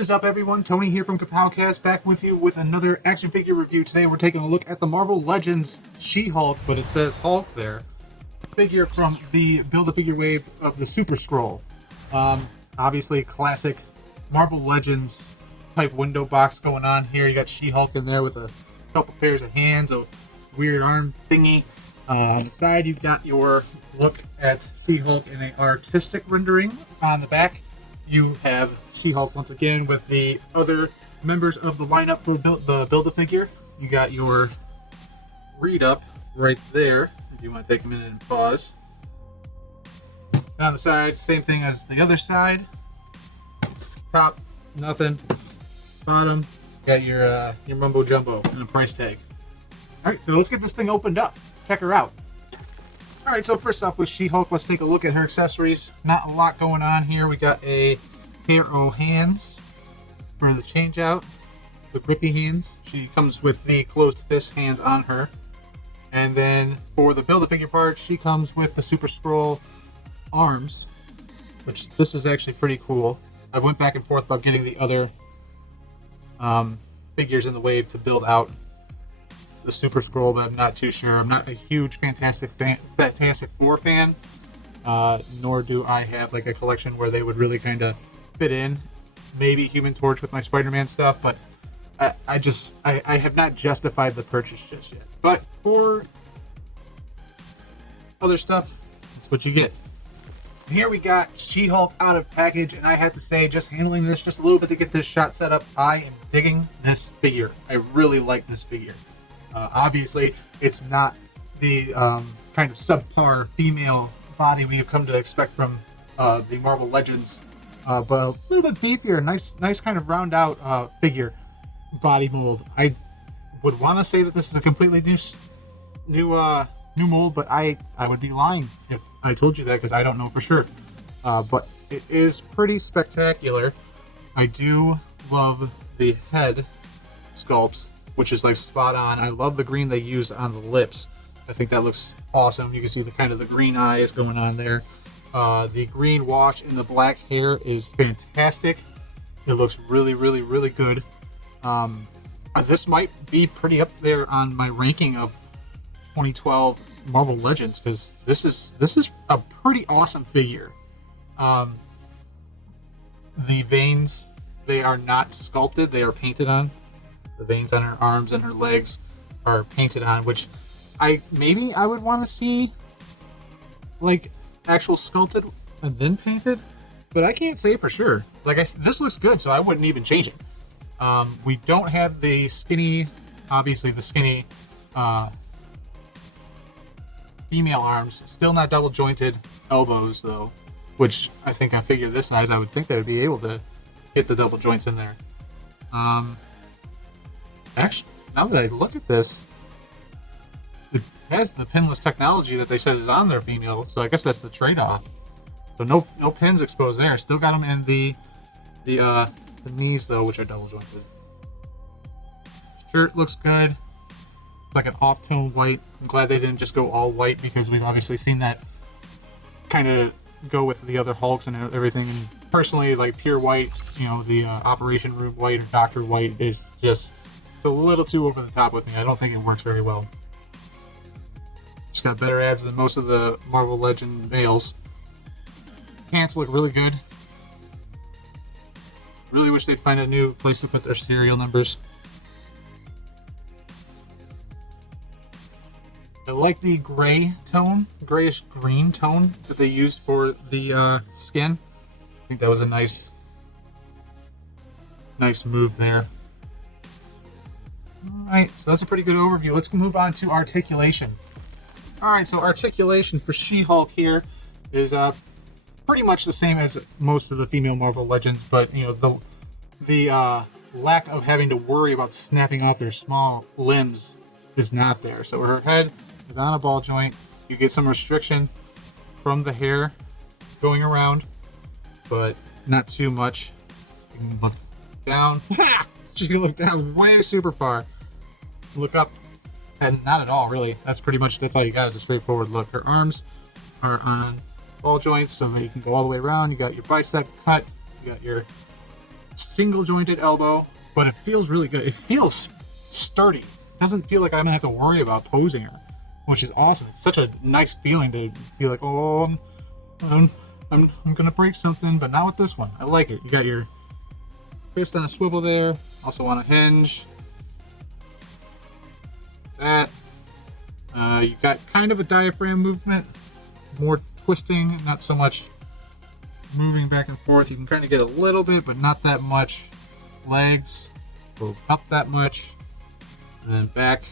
What is up, everyone? Tony here from Kapowcast, back with you with another action figure review. Today we're taking a look at the Marvel Legends She-Hulk, but it says Hulk there. Figure from the Build-A-Figure wave of the Super Skrull. Obviously classic Marvel Legends type window box going on here. You got She-Hulk in there with a couple pairs of hands, a weird arm thingy. On the side you've got your look at She-Hulk in an artistic rendering. On the back you have She-Hulk once again with the other members of the lineup for the Build-A-Figure. You got your read-up right there, if you want to take a minute and pause. On the side, same thing as the other side. Top, nothing. Bottom, got your mumbo jumbo and a price tag. Alright, so let's get this thing opened up. Check her out. Alright, so first off with She-Hulk, let's take a look at her accessories. Not a lot going on here. We got a pair of hands for the change out, the grippy hands. She comes with the closed fist hands on her. And then for the Build-A-Figure part, she comes with the Super Skrull arms, which this is actually pretty cool. I went back and forth about getting the other figures in the wave to build out the Super Skrull, but I'm not too sure. I'm not a huge Fantastic Four fan, nor do I have like a collection where they would really kind of fit in. Maybe Human Torch with my Spider-Man stuff, but I have not justified the purchase just yet. But for other stuff, that's what you get. Here we got She-Hulk out of package, and I have to say, just handling this just a little bit to get this shot set up, I am digging this figure. I really like this figure. Obviously, it's not the kind of subpar female body we have come to expect from the Marvel Legends, but a little bit beefier, nice kind of round out figure body mold. I would want to say that this is a completely new mold, but I would be lying if I told you that, because I don't know for sure. But it is pretty spectacular. I do love the head sculpt, which is like spot on. I love the green they used on the lips. I think that looks awesome. You can see the kind of the green eyes going on there. The green wash in the black hair is fantastic. It looks really, really, really good. This might be pretty up there on my ranking of 2012 Marvel Legends, because this is a pretty awesome figure. The veins, they are not sculpted, they are painted on. The veins on her arms and her legs are painted on, which maybe I would want to see like actual sculpted and then painted, but I can't say for sure. This looks good, so I wouldn't even change it. We don't have the skinny, obviously the skinny female arms. Still not double jointed elbows though, which I think I figure this size I would think they would be able to get the double joints in there. Actually, now that I look at this, it has the pinless technology that they said is on their female, so I guess that's the trade-off. So no pins exposed there. Still got them in the knees though, which are double jointed. Shirt looks good. Like an off-tone white. I'm glad they didn't just go all white, because we've obviously seen that kind of go with the other Hulks and everything. And personally, like pure white, the Operation Room white or Doctor White is just, it's a little too over the top with me. I don't think it works very well. She's got better abs than most of the Marvel Legend males. Pants look really good. Really wish they'd find a new place to put their serial numbers. I like the gray tone, grayish green tone that they used for the skin. I think that was a nice move there. Alright, so that's a pretty good overview. Let's move on to Articulation. Alright, so Articulation for She-Hulk here is pretty much the same as most of the female Marvel Legends, but the lack of having to worry about snapping off their small limbs is not there. So her head is on a ball joint. You get some restriction from the hair going around, but not too much. You can look down. She can look down way super far. Look up, and not at all, really. That's all you got is a straightforward look. Her arms are on ball joints, so you can go all the way around. You got your bicep cut. You got your single jointed elbow, but it feels really good. It feels sturdy. It doesn't feel like I'm gonna have to worry about posing her, which is awesome. It's such a nice feeling to be like, oh, I'm gonna break something, but not with this one. I like it. You got your fist on a swivel there. Also on a hinge. That. You got kind of a diaphragm movement, more twisting, not so much moving back and forth. You can kind of get a little bit, but not that much. Legs go up that much, and then back,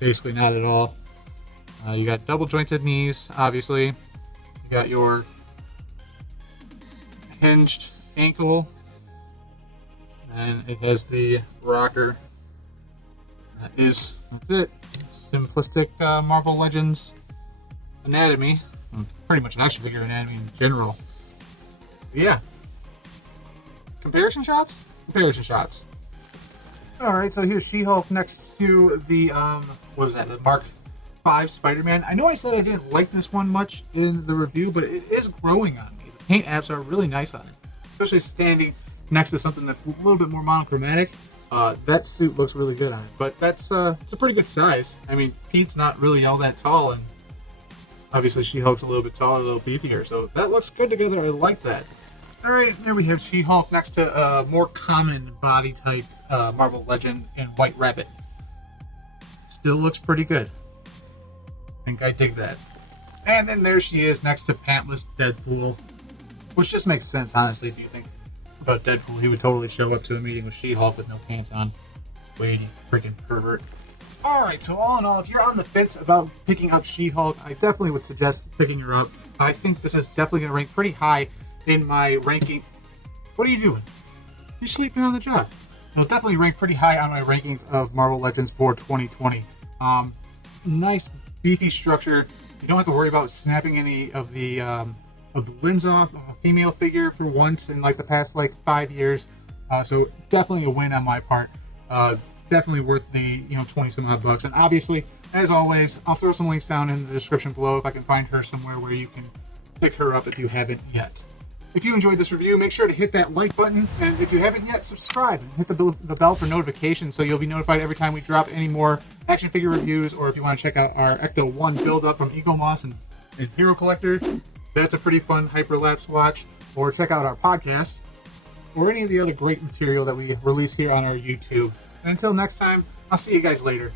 basically not at all. You got double jointed knees, obviously. You got your hinged ankle, and it has the rocker. That's it. Simplistic Marvel Legends anatomy. Pretty much an action figure anatomy in general. But yeah. Comparison shots? Comparison shots. Alright, so here's She-Hulk next to the, what was that, the Mark V Spider-Man. I know I said I didn't like this one much in the review, but it is growing on me. The paint apps are really nice on it. Especially standing next to something that's a little bit more monochromatic. That suit looks really good on it, but it's a pretty good size. I mean, Pete's not really all that tall, and obviously She-Hulk's a little bit taller, a little beefier, so that looks good together. I like that. All right, there we have She-Hulk next to a more common body type Marvel Legend in White Rabbit. Still looks pretty good. I think I dig that. And then there she is next to pantless Deadpool, which just makes sense, honestly, if you think about Deadpool. He would totally show up to a meeting with She-Hulk with no pants on. Wait, you freaking pervert. Alright, so all in all, if you're on the fence about picking up She-Hulk, I definitely would suggest picking her up. I think this is definitely going to rank pretty high in my ranking. What are you doing? You're sleeping on the job. It'll definitely rank pretty high on my rankings of Marvel Legends for 2020. Nice, beefy structure. You don't have to worry about snapping any of the limbs off of a female figure for once in like the past 5 years. So definitely a win on my part. Definitely worth the 20 some odd bucks. And obviously, as always, I'll throw some links down in the description below if I can find her somewhere where you can pick her up if you haven't yet. If you enjoyed this review, make sure to hit that like button, and if you haven't yet, subscribe and hit the bell for notifications so you'll be notified every time we drop any more action figure reviews, or if you want to check out our Ecto 1 build-up from Ecomoss and Hero Collector. That's a pretty fun hyperlapse watch. Or check out our podcast, or any of the other great material that we release here on our YouTube. And until next time, I'll see you guys later.